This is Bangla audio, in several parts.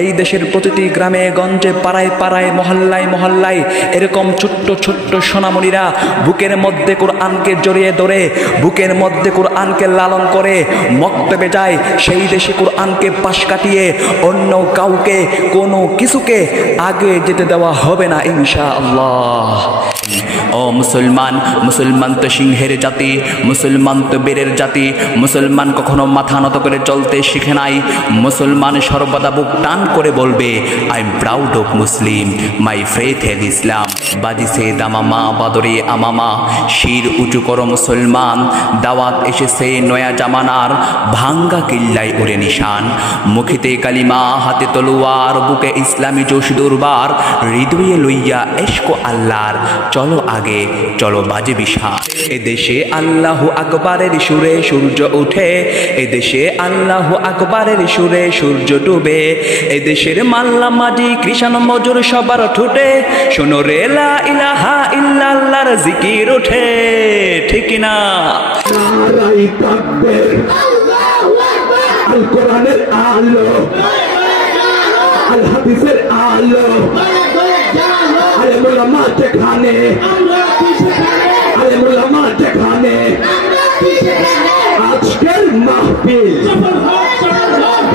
এই দেশের প্রতিটি গ্রামে গঞ্জে পাড়ায় পাড়ায় মহল্লায় মহল্লায় এরকম ছোট্ট ছোট্ট সোনামণিরা বুকের মধ্যে কোরআনকে জড়িয়ে ধরে বুকের মধ্যে কোরআনকে লালন করে মক্তবে যায়। সেই দেশে কোরআনকে পাশ কাটিয়ে অন্য কাউকে কোনো কিছুকে আগে যেতে দেওয়া হবে না ইনশাআল্লাহ। ও মুসলমান, মুসলমান তো সিংহের জাতি, মুসলমান তো বীরের জাতি, মুসলমান কখনো মাথা নত করে চলতে শিখে নাই। মুসলমান সর্বদা বুক টান করে বলবে I am proud of Muslim, my faith এল ইসলাম। বাজিছে দামামা বাদরে আমামা, শির উঁচু করো মুসলমান, দাওয়াত এসেছে নয়া জামানার, ভাঙ্গা কিল্লায় উড়ে নিশান। মুখেতে কালিমা হাতে তলোয়ার, বুকে ইসলামী জোশ দুর্বার, হৃদয়ে লইয়া এশকো আল্লাহর, চলো আগে চলো বাজে বিশাল। এদেশে আল্লাহু আকবারের সুরে সূর্য ওঠে, এদেশে আল্লাহু আকবারের সুরে সূর্য ডুবে, এদেশের মাল্লা মাঝি কৃষাণ মজুর সবার ঠুটে, শোনো রে লা ইলাহা ইল্লাল্লাহর জিকির ওঠে, ঠিক না? নারায়ে তাকবীর, আল কোরআনের আলো, আল হাদিসের আলো, আলেম উলামা যেখানে, আলেম উলামা যেখানে, আজকের মাহফিল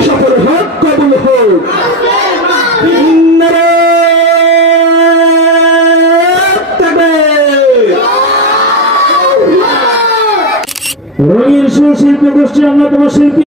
সফল হোক, কবুল হোক। রঙিন সুশিল্পী গোষ্ঠী অন্যতম শিল্পী